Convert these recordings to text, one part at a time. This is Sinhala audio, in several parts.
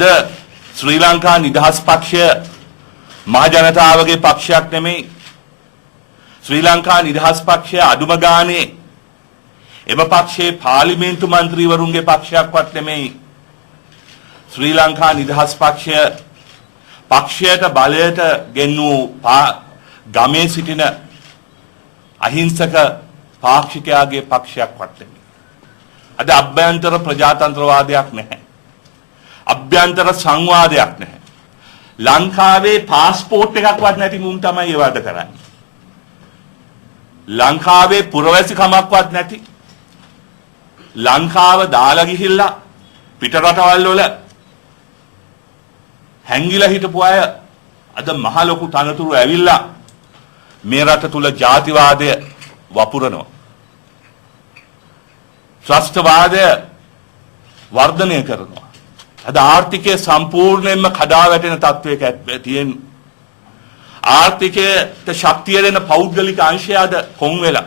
අද ශ්‍රී ලංකා නිදහස් පක්ෂය මහ ජනතාවගේ පක්ෂයක් නෙමෙයි. ශ්‍රී ලංකා නිදහස් පක්ෂය අඩුම ගානේ එම පක්ෂයේ පාර්ලිමේන්තු මන්ත්‍රීවරුන්ගේ පක්ෂයක්වත් නෙමෙයි. ශ්‍රී ලංකා නිදහස් පක්ෂය පක්ෂයට බලයට ගෙන්වූ ගමේ සිටින අහිංසක පාක්ෂිකයාගේ පක්ෂයක්වත් නෙමෙයි. අද අභ්‍යන්තර ප්‍රජාතන්ත්‍රවාදයක් නැහැ. අභ්‍යන්තර සංවාදයක් නැහැ. ලංකාවේ પાස්පෝර්ට් එකක්වත් නැති මුන් තමයි ඒ වැඩ කරන්නේ. ලංකාවේ පුරවැසිකමක්වත් නැති ලංකාව දාලා ගිහිල්ලා පිට රටවල් වල හැංගිලා හිටපු අය අද මහ ලොකු තනතුරු ඇවිල්ලා මේ රට තුල ජාතිවාදය වපුරනවා. ත්‍රස්තවාදය වර්ධනය කරනවා. අද ආර්ථිකය සම්පූර්ණයෙන්ම කඩා වැටෙන තත්වයක තියෙන. ආර්ථිකයට ශක්තිය දෙන පෞද්ගලික අංශය අද කොන් වෙලා.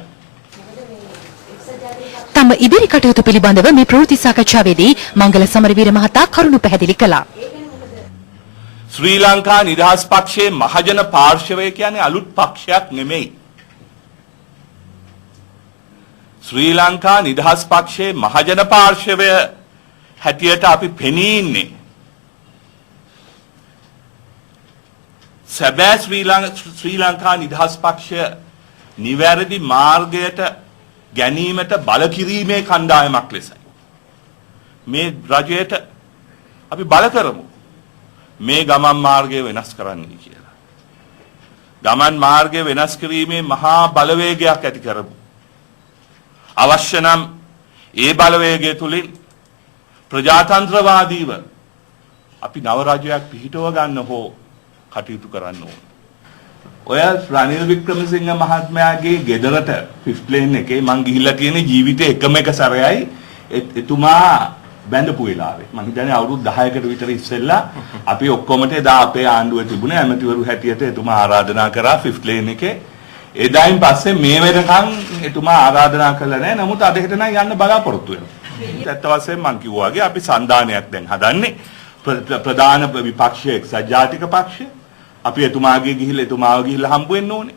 තම ඉදිරි කටයුතු පිළිබඳව මේ ප්‍රවෘත්ති සාකච්ඡාවේදී මංගල සමරවීර මහතා කරුණු පැහැදිලි කළා. ශ්‍රී ලංකා නිදහස් පක්ෂයේ මහජන පාර්ශවය කියන්නේ අලුත් පක්ෂයක් නෙමෙයි. ශ්‍රී ලංකා නිදහස් පක්ෂයේ මහජන පාර්ශවය හැටියට අපි පෙනී ඉන්නේ. සැබෑ ශ්‍රී ලංකා නිදහස් පක්ෂය නිවැරදි මාර්ගයට ගැනීමට බල කිරීමේ කණ්ඩායමක් ලෙසයි. මේ රජයට අපි බල කරමු. මේ ගමන් මාර්ගය වෙනස් කරන්න කියලා. ගමන් මාර්ගය වෙනස් කිරීමේ මහා බලවේගයක් ඇති කරමු. අවශ්‍ය නම් ඒ බලවේගය තුලින් ප්‍රජාතන්ත්‍රවාදීව අපි නව රජයක් පිහිටව ගන්න හෝ කටයුතු කරන්න ඕන. ඔය රනිල් වික්‍රමසිංහ මහත්මයාගේ ගෙදරට 5th lane එකේ මං ගිහිල්ලා තියෙන ජීවිතේ එකම එක සැරයයි එතුමා බැඳපු වෙලාවේ. මං හිතන්නේ අවුරුදු 10කට විතර ඉස්සෙල්ලා අපි ඔක්කොමට එදා අපේ ආණ්ඩුවේ තිබුණේ ඇමතිවරු හැටියට එතුමා ආරාධනා කරා 5th lane එකේ. එදායින් පස්සේ මේ වෙනකන් එතුමා ආරාධනා කළා නෑ. නමුත් අද හෙට නම් යන්න බලාපොරොත්තු වෙනවා. ඇත්ත වශයෙන්ම මං කිව්වා වගේ අපි සංධානයක් දැන් හදන්නේ. ප්‍රධාන විපක්ෂය එක්සත් ජාතික පක්ෂය. අපි එතුමාව ගිහිල්ලා හම්බ වෙන්න ඕනේ.